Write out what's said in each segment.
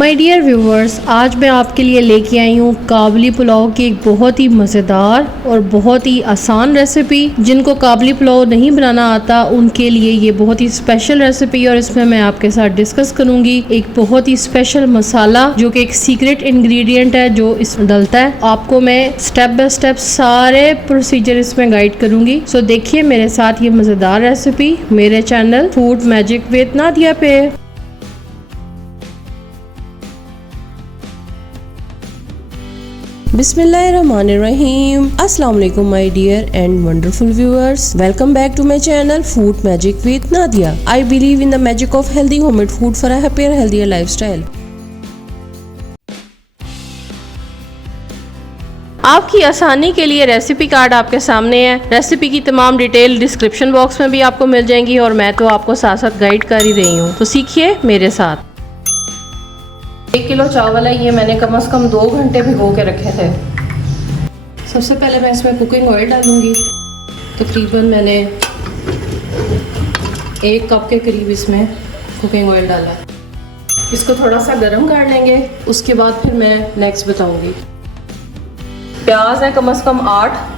My dear viewers, आज मैं आपके लिए लेके आई हूँ काबली पुलाव की एक बहुत ही मज़ेदार और बहुत ही आसान रेसिपी। जिनको काबली पुलाव नहीं बनाना आता उनके लिए ये बहुत ही स्पेशल रेसिपी, और इसमें मैं आपके साथ डिस्कस करूंगी एक बहुत ही स्पेशल मसाला जो कि एक सीक्रेट इंग्रेडिएंट है जो इसमें डलता है। आपको मैं स्टेप बाय स्टेप सारे प्रोसीजर इसमें गाइड करूंगी। सो देखिए मेरे साथ ये मज़ेदार रेसिपी मेरे channel food magic with Nadia पे। Bismillahirrahmanirrahim. Assalamu alaikum my dear and wonderful viewers. Welcome back to my channel Food Magic with Nadia. I believe in the magic of healthy homemade food for a happier, healthier lifestyle. आपकी आसानी के लिए recipe card आपके सामने है। Recipe की तमाम detail description box में भी आपको मिल जाएंगी और मैं तो आपको साथ साथ गाइड कर ही रही हूँ, तो सीखिए मेरे साथ। 1 किलो चावल है, ये मैंने कम से कम 2 घंटे भिगो के रखे थे। सबसे पहले मैं इसमें कुकिंग ऑयल डालूंगी। तकरीबन मैंने 1 कप के करीब इसमें कुकिंग ऑयल डाला। इसको थोड़ा सा गर्म कर लेंगे, उसके बाद फिर मैं नेक्स्ट बताऊंगी। प्याज है कम से कम 8।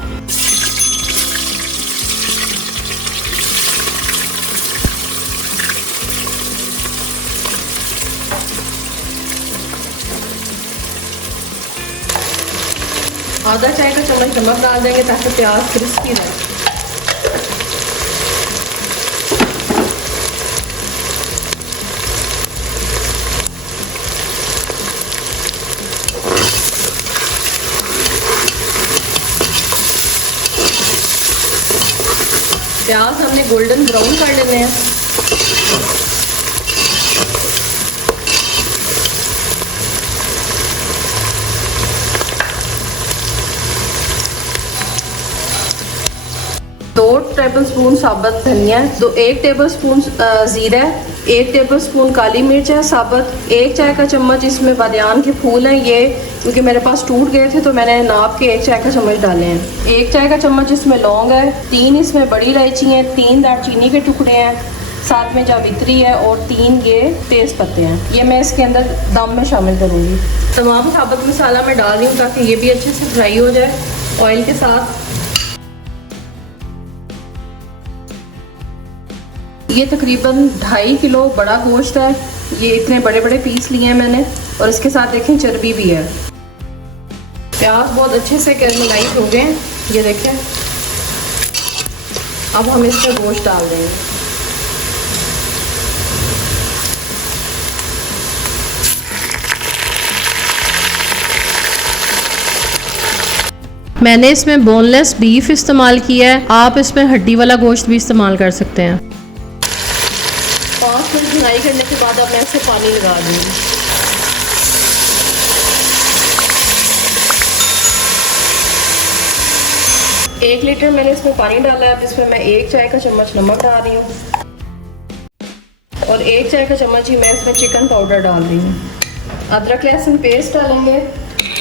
आधा चाय का चम्मच नमक डाल देंगे ताकि प्याज क्रिस्पी रहे। प्याज हमने गोल्डन ब्राउन कर लेने हैं। दो टेबलस्पून साबुत धनिया, 1 टेबलस्पून जीरा, 1 टेबलस्पून काली मिर्च है साबुत, 1 चाय का चम्मच इसमें बादियान के फूल हैं। ये क्योंकि मेरे पास टूट गए थे तो मैंने नाप के 1 चाय का चम्मच डाले हैं। 1 चाय का चम्मच इसमें लौंग है, 3 इसमें बड़ी इलायची हैं, 3 दालचीनी के टुकड़े हैं, साथ में जावित्री है और 3 ये तेज़ पत्ते हैं। ये मैं इसके अंदर दम में शामिल करूँगी। तमाम साबुत मसाला मैं डाल रही हूँ ताकि ये भी अच्छे से फ्राई हो जाए ऑयल के साथ। ये तकरीबन 2.5 किलो बड़ा गोश्त है। ये इतने बड़े बड़े पीस लिए हैं मैंने, और इसके साथ देखें चर्बी भी है। प्याज बहुत अच्छे से कैरमलाइज हो गए, ये देखें। अब हम इसमें गोश्त डाल देंगे। मैंने इसमें बोनलेस बीफ इस्तेमाल किया है, आप इसमें हड्डी वाला गोश्त भी इस्तेमाल कर सकते हैं। 5 मिनट भुनाई करने के बाद अब मैं इससे पानी लगा दूँगी। एक लीटर मैंने इसमें पानी डाला है। अब इसमें मैं 1 चाय का चम्मच नमक डाल रही हूँ और 1 चाय का चम्मच ही मैं इसमें चिकन पाउडर डाल रही हूँ। अदरक लहसुन पेस्ट डालेंगे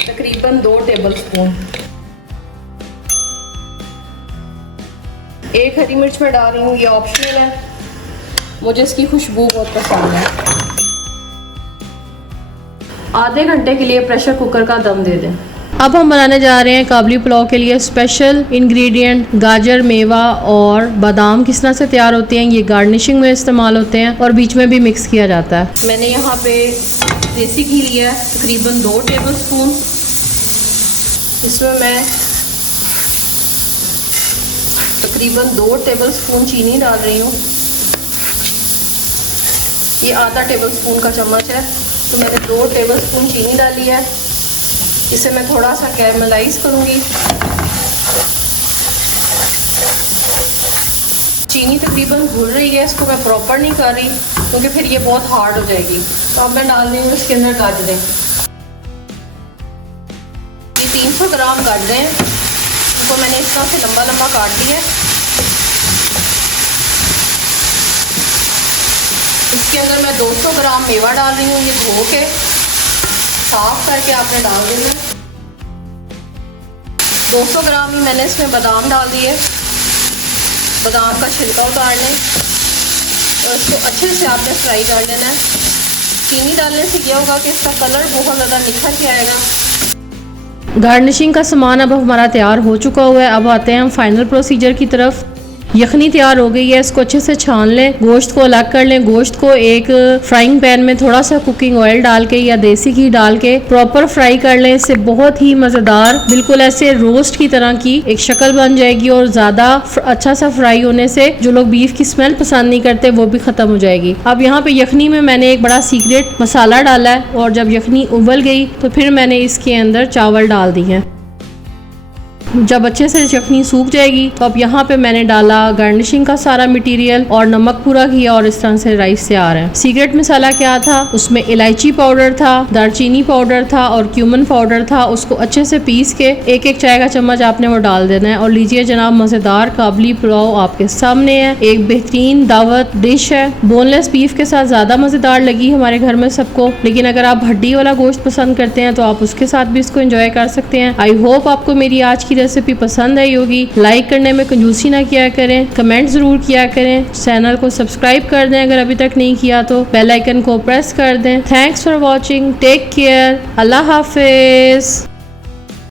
तकरीबन 2 टेबलस्पून। 1 हरी मिर्च में डाल रही हूँ, ये ऑप्शनल है, मुझे इसकी खुशबू बहुत पसंद है। आधे घंटे के लिए प्रेशर कुकर का दम दे दें। अब हम बनाने जा रहे हैं काबली पुलाव के लिए स्पेशल इंग्रेडिएंट। गाजर, मेवा और बादाम किस तरह से तैयार होते हैं, ये गार्निशिंग में इस्तेमाल होते हैं और बीच में भी मिक्स किया जाता है। मैंने यहाँ पे देसी घी लिया है तकरीबन 2 टेबलस्पून। इसमें मैं तकरीबन 2 टेबलस्पून चीनी डाल रही हूँ। ये आधा टेबलस्पून का चम्मच है, तो मैंने 2 टेबलस्पून चीनी डाली है। इसे मैं थोड़ा सा कैरमलाइज करूँगी। चीनी तकरीबन घुल रही है, इसको मैं प्रॉपर नहीं कर रही क्योंकि फिर ये बहुत हार्ड हो जाएगी। तो अब मैं डाल रही हूँ इसके अंदर गाजरें। ये 300 ग्राम गाजरें हैं, उनको मैंने इस तरह से लंबा लंबा काट दिया है। इसके अंदर मैं 200 ग्राम मेवा डाल रही हूँ। ये धो के साफ करके आपने डाल देना। 200 ग्राम ही मैंने इसमें बादाम डाल दिए। बादाम का छिलका उतार लें और इसको अच्छे से आपने फ्राई कर लेना है। चीनी डालने से ये होगा कि इसका कलर बहुत ज़्यादा निखर के आएगा। गार्निशिंग का सामान अब हमारा तैयार हो चुका हुआ है। अब आते हैं हम फाइनल प्रोसीजर की तरफ। यखनी तैयार हो गई है, इसको अच्छे से छान लें, गोश्त को अलग कर लें। गोश्त को एक फ्राइंग पैन में थोड़ा सा कुकिंग ऑयल डाल के या देसी घी डाल के प्रॉपर फ्राई कर लें। इससे बहुत ही मज़ेदार, बिल्कुल ऐसे रोस्ट की तरह की एक शक्ल बन जाएगी और ज़्यादा अच्छा सा फ्राई होने से जो लोग बीफ की स्मेल पसंद नहीं करते वो भी ख़त्म हो जाएगी। अब यहाँ पे यखनी में मैंने एक बड़ा सीक्रेट मसाला डाला है और जब यखनी उबल गई तो फिर मैंने इसके अंदर चावल डाल दिए हैं। जब अच्छे से यखनी सूख जाएगी तो अब यहाँ पे मैंने डाला गार्निशिंग का सारा मटेरियल और नमक पूरा किया और इस तरह से राइस तैयार है। सीक्रेट मसाला क्या था, उसमें इलायची पाउडर था, दालचीनी पाउडर था और क्यूमन पाउडर था। उसको अच्छे से पीस के एक एक चाय का चम्मच आपने वो डाल देना है। और लीजिए जनाब, मज़ेदार काबली पुलाव आपके सामने है। एक बेहतरीन दावत डिश है। बोनलेस बीफ के साथ ज़्यादा मज़ेदार लगी हमारे घर में सबको, लेकिन अगर आप हड्डी वाला गोश्त पसंद करते हैं तो आप उसके साथ भी इसको एंजॉय कर सकते हैं। आई होप आपको मेरी आज की रेसिपी पसंद आई होगी। लाइक करने में कंजूसी ना किया करें, कमेंट जरूर किया करें, चैनल को सब्सक्राइब कर दें अगर अभी तक नहीं किया तो, बेल आइकन को प्रेस कर दें। Thanks for watching, take care, अल्लाह हाफिज।